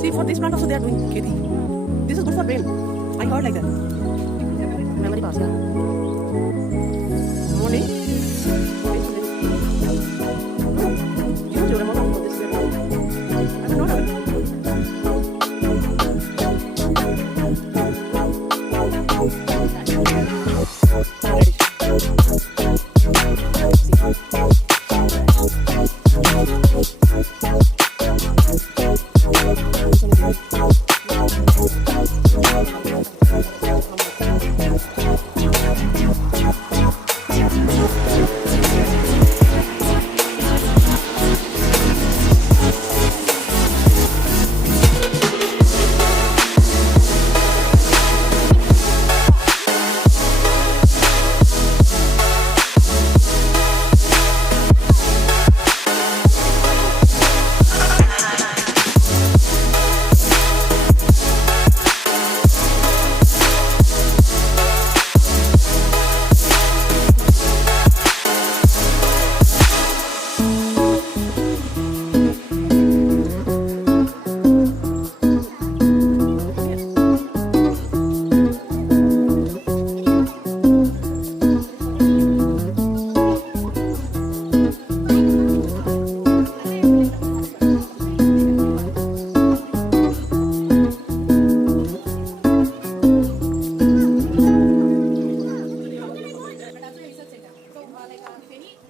See, for this plant also they are doing kheti. This is good for brain. I heard like that. Memory pass, yeah. Morning. You know, Jorah, what this is? I don't know.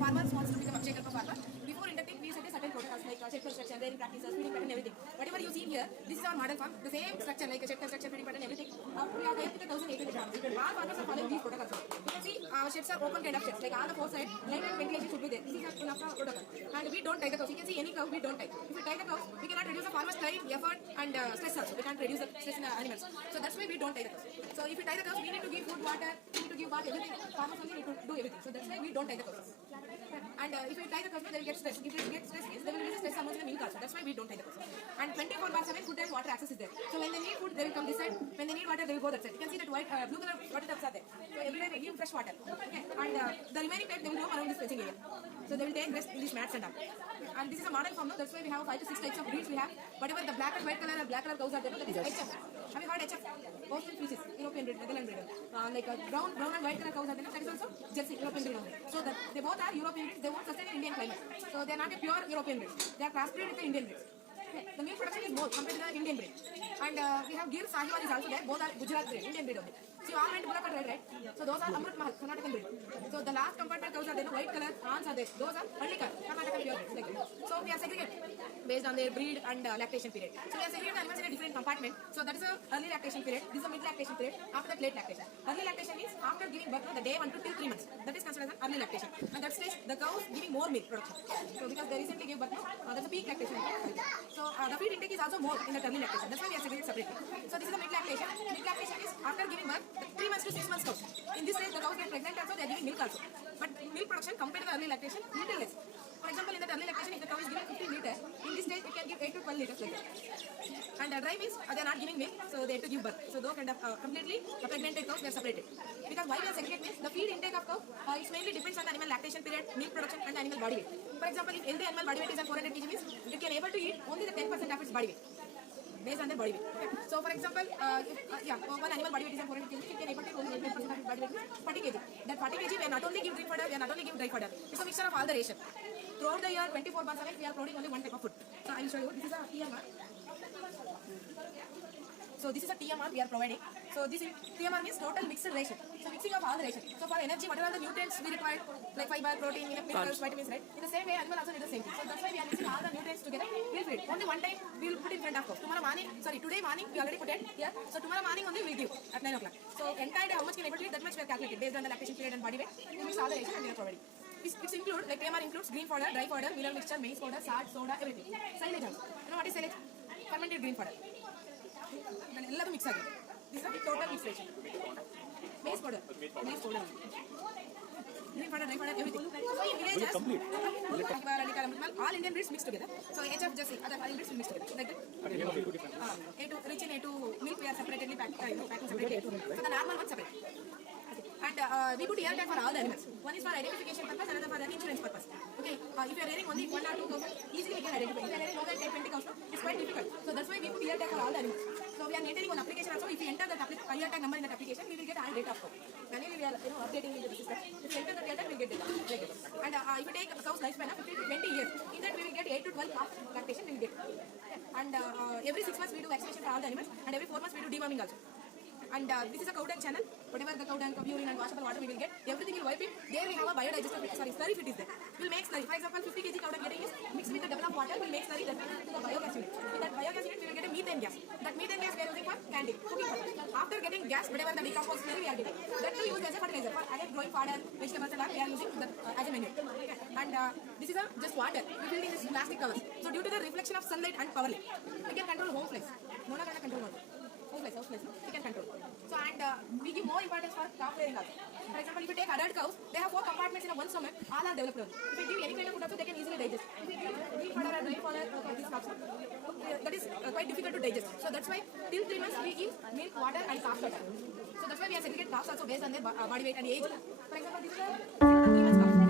Farmers wants to become a checker for farmer. Before inducting, we set a certain protocols like shed construction, dairy practices, feeding pattern, everything. Whatever you see here, this is our model farm. The same structure like a shed construction, feeding pattern, everything. We are here with 1,800 farms. All farmers are following these protocols. You can see our sheds are open kind of sheds. Like all the four sides, light and ventilation should be there. This is enough protocol. And we don't tie the cows. You can see any cow we don't tie. If we tie the cows, we cannot reduce the farmer's time, effort, and stress also. We can't reduce the stress in the animals. So that's why we don't tie the cows. So if we tie the cows, we need to give food, water, we need to give bath, everything. Farmers only need to do everything. So that's why we don't tie the cows. And if we tie the cows, they will get stressed. If they get stressed, they will release stress hormones in the milk also. That's why we don't tie the cows. And 24/7 food and water access is there. So when they need food, they will come this side. When they need water, they will go that side. You can see that white, blue color water tubs are there. So every day they give fresh water. Okay. And the remaining time they will roam around this fencing area. So they will take rest in these mats and all. And this is a model farm now. That's why we have 5 to 6 types of breeds we have. Whatever the black and white color or black color cows are there, that is HF. Have you heard HF? Boston species, European breed, Netherlands breed. Like brown and white color cows are there, that is also Jersey, European breed only. So that they both are European breeds. They won't sustain in Indian climate. So they are not a pure European breed. They are crossbreed with the Indian breed. Okay. The milk production is more compared to the Indian breed. And we have Gir Sahiwal is also there. Both are Gujarat breed, Indian breed only. So you all went to Bullock ride, right? So those are Amrit Mahal, Karnataka breed. So the last compartment cows are there, white color, horns are there. Those are Hallikar, Karnataka pure breed. Like that. So we are segregated based on their breed and lactation period. So we are segregating animals in a different compartment. So that is a early lactation period. This is a mid lactation period. After that, late lactation. Early lactation means after giving birth, the day 1 to till 3 months. That is considered as an early lactation. And that stage, the cow is giving more milk production. So because they recently gave birth, that's a peak lactation. So the feed intake is also more in the early lactation. That's why we are segregating separately. So this is the mid lactation. Mid lactation is after giving birth, 3 months to 6 months cows. In this stage, the cows get pregnant also, they are giving milk also. But milk production compared to the early lactation, little less. For example, in the early lactation, if the cow is giving 15 liters, in this stage it can give 8 to 12 liters like that. And dry means they are not giving milk, so they have to give birth. So those kind of completely pregnant cows, they are separated. Because why we are segregated means the feed intake of cow, it mainly depends on the animal lactation period, milk production, and the animal body weight. For example, if healthy animal body weight is at 400 kg means it can able to eat only the 10% of its body weight. Based on their body weight. Okay. So, for example, one animal body weight is 400 kg, it can able to only 10% of its body weight is 40 kg. That 40 kg, we are not only give drink fodder, we are not only give dry fodder. It's a mixture of all the ration. Throughout the year, 24/7, we are providing only one type of food. So, I will show you. This is a TMR. So, this is a TMR we are providing. So, this is TMR means total mixed ration. So mixing of all the ration. So for energy, whatever the nutrients we require, like fiber, protein, minerals, vitamins, right? In the same way, animal also need the same thing. So that's why we are mixing all the nutrients together. We'll feed. Only one time we will put in front of cow. Today morning we already put it here. So tomorrow morning only we'll give at 9 o'clock. So entire day how much can able to eat, that much we are calculated based on the lactation period and body weight. We mix all the ration and we are providing. It's include like AMR includes green powder, dry powder, mineral mixture, maize powder, salt, soda, everything. Silage also. You know what is silage? Fermented green powder. Then all mix again. This is the total mix ration. Maize powder. Green powder, dry powder, everything. So in villages, all Indian breeds mixed together. So HF Jersey, other Indian breeds will mix together. Like that. A2 rich in A2 milk we are separately packing separately. So the normal one separate. And we put ear tag for all the animals. One is for identification purpose, another for the insurance purpose. Okay, if you are rearing only 1 or 2 cows, easily we can identify. If you are rearing more than 10, 20 cows, it's quite difficult. So that's why we put ear tag for all the animals. So we are maintaining one application also. If you enter that ear tag number in that application, we will get all data of cow. Manually we are updating into the system. If you enter that ear tag, we will get data. Like this. And if you take a cow's lifespan of 15 to 20 years, in that we will get 8 to 12 calf lactation. We will get. And every 6 months we do vaccination for all the animals, and every 4 months we do deworming also. And this is a cow dung channel. Whatever the cow dung, urine and washable water we will get, everything will wipe it. There we have a biodigester, slurry fit is there. We'll make slurry. For example, 50 kg cow dung getting is mixed with the double of water, we'll make slurry that to the biogas unit. In that biogas unit, we will get a methane gas. That methane gas we are using for canning, cooking purpose. After getting gas, whatever the decomposed slurry we are getting, that to use as a fertilizer. For again growing fodder, vegetables and all, we are using that as a manure. Okay. And this is just water. We build in this plastic covers. So due to the reflection of sunlight and power light, we can control home flies. No, not control water. House flies, we can control. So and we give more importance for calf rearing also. For example, if you take adult cows, they have 4 compartments in a one stomach, all are developed. If you give any kind of food also, they can easily digest. If you give green powder or dry powder for these calves, that is quite difficult to digest. So that's why till 3 months we give milk, water and calf water. So that's why we are segregate calves also based on their body weight and age. For example, this is a 3 months calf.